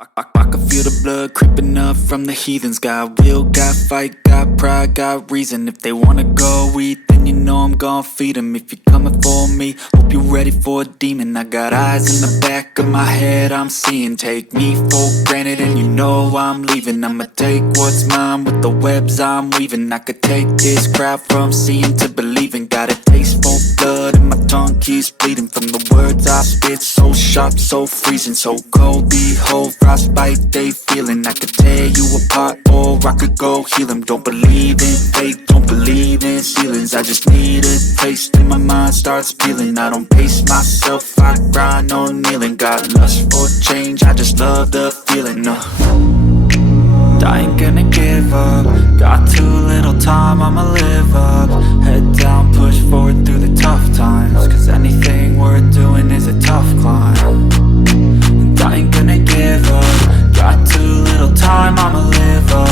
I can feel the blood creeping up from the heathens. Got will, got fight, got pride, got reason. If they wanna go eat, then you know I'm gon' feed them. If you're coming for me, hope you're ready for a demon. I got eyes in the back of my head, I'm seeing. Take me for granted and you know I'm leaving. I'ma take what's mine with the webs I'm weaving. I could take this crowd from seeing to believing. Got a taste for blood and my tongue keeps bleeding from the words I spit. So sharp, so freezing, so cold. Behold, frostbite they feeling. I could tear you apart or I could go heal them. Don't believe in fate, don't believe in ceilings. I just need a taste and my mind starts peeling. I don't pace myself, I grind on kneeling. Got lust for change, I just love the feeling. I ain't gonna give up. Got too little time, I'ma live up. Head down, push forward through the tough times. Cause anything worth doing is a tough climb. And I ain't gonna give up. Got too little time, I'ma live up.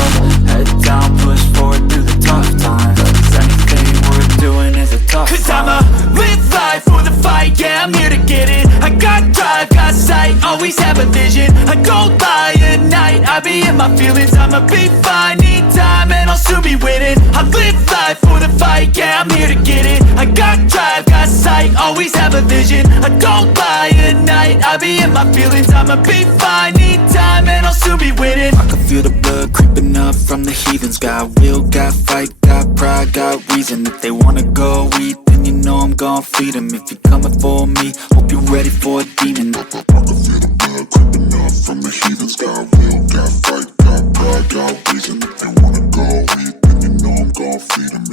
Head down, push forward through the tough times. Cause anything worth doing is a tough climb. Cause I'ma live life for the fight, yeah, I'm here to get it. I got drive, got sight, always have a vision. I don't lie at night, I be in my feelings. I'ma be fine, need time and I'll soon be winning. I live life for the fight, yeah, I'm here to get it. I got drive, got sight, always have a vision. I don't lie at night, I be in my feelings. I'ma be fine, need time and I'll soon be winning. I can feel the blood creeping up from the heathens. Got will, got fight, got pride, got reason. If they wanna go eat, then you know I'm gon' feed them. If you're coming for me, hope you're ready for a demon. I can feel the blood creeping up from the heathens. Got will, got fight, got pride, got reason. If they wanna go eat, then you know I'm gon' feed them.